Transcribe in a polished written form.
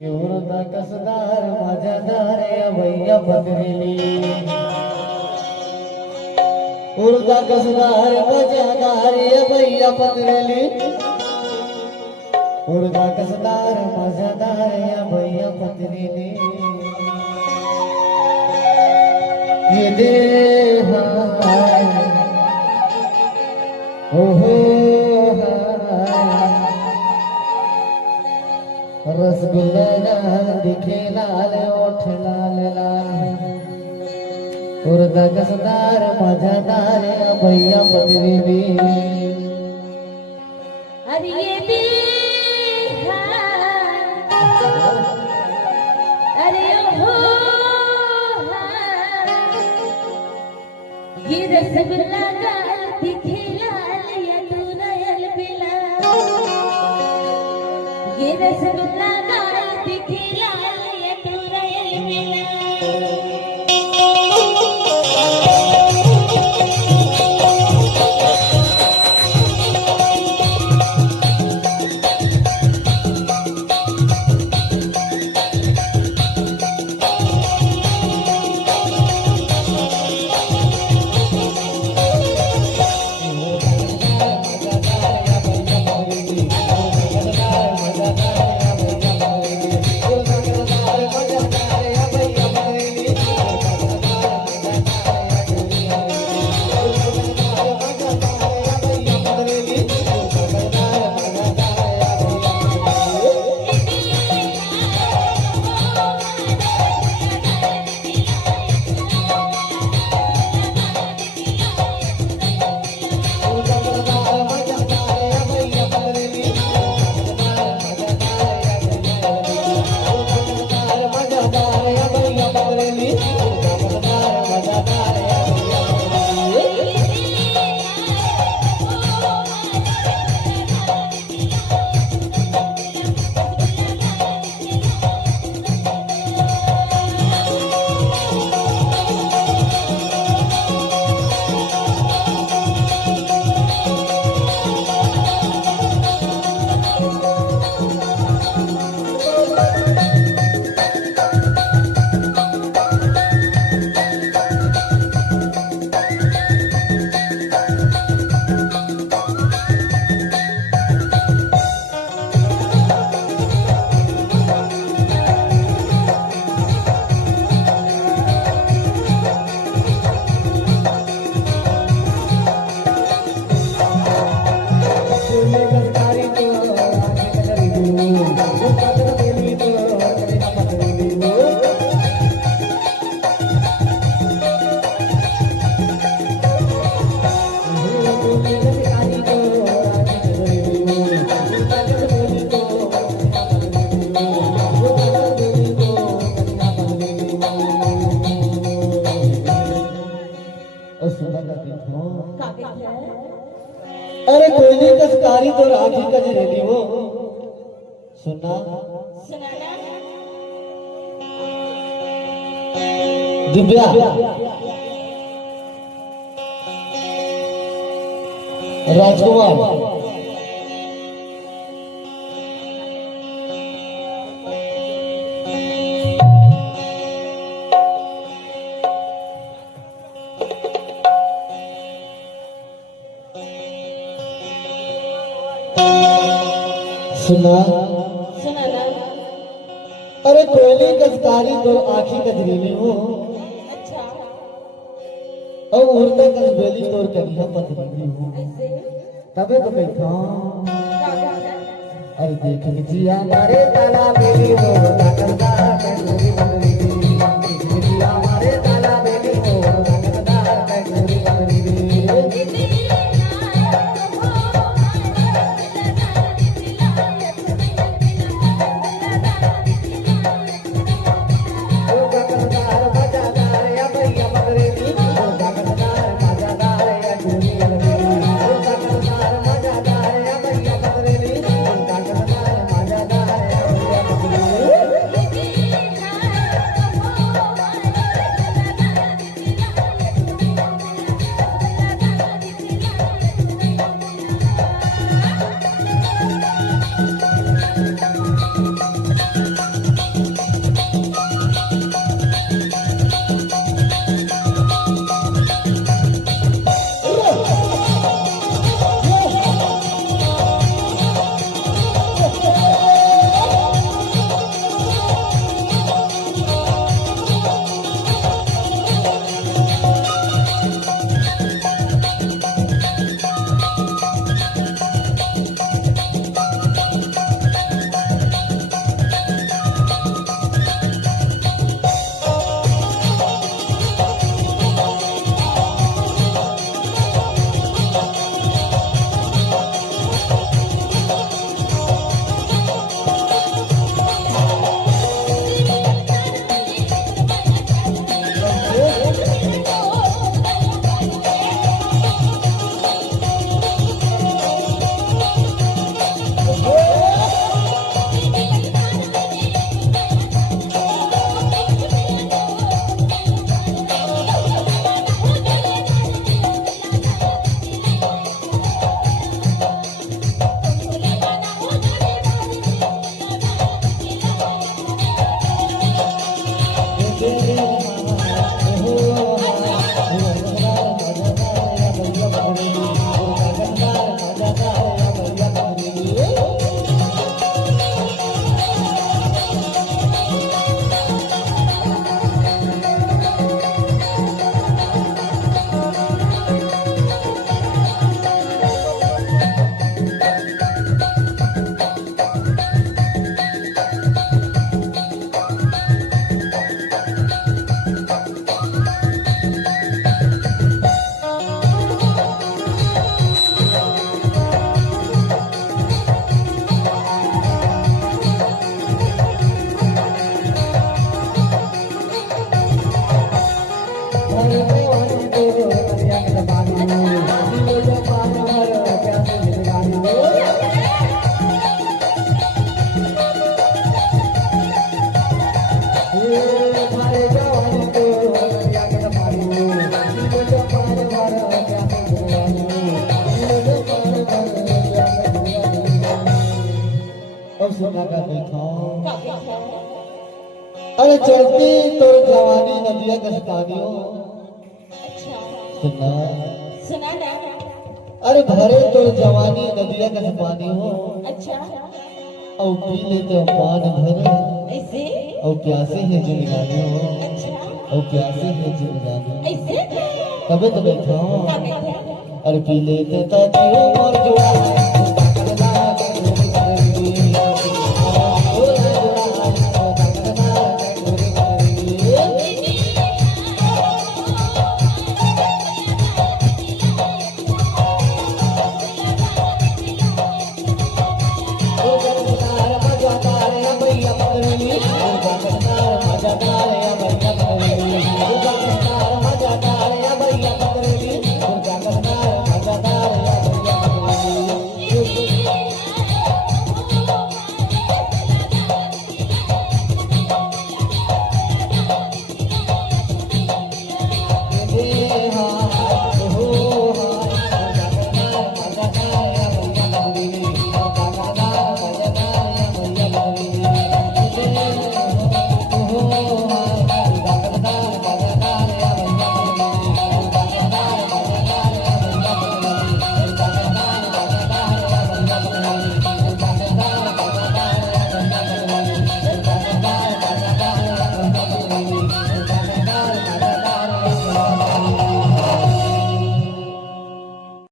एवढा कसदार माझ्या दारे भैया पत्रेली उरदा कसदार माझ्या दारे भैया पत्रेली उरदा कसदार माझ्या दारे भैया पत्रेली ये देहा हो रसगुल्ला लाल दिखे लाल ओठ लाल लाल उरदा कसदार माझा दार भैया पत्रेली अरे ये अरे हो ये रसगुल्ला लाल दिखे लाल या तू नयल पिला ये रसगुल्ला लाल दिखे लाल या तू नयल पिला अरे कोई नहीं कसकारी तो राखी कजरेली हो सुना दिव्या राजकुमार सुना अरे कोयली कसकारी तो आखी कजरीली हो अच्छा और उड़ता कसबेली तोर कन्या पत्नी हो तबे तो बैठा अरे देख लीजिए हमारे ताला बेली हो ताकतदार कंडोरी बंदरी देख लीजिए हमारे ताला बेली हो ताकतदार कंडोरी बंदरी मारे जवानी को नदिया के पानी मुझे पार मारो क्या दुआनी मुझे पार मारो क्या दुआनी। अब सुना का देखो अरे चलती तो जवानी नदिया के पानी हो अच्छा सुना सुना ना अरे भरे तो जवानी नदिया का पानी हो अच्छा और पी लेते पान भरे ऐसे और प्यासे है जिंदगानी हो अच्छा और प्यासे है जिंदगानी ऐसे तबे तो बैठा क्या कहते हैं अरे पी लेते ताकि हो मर जुआ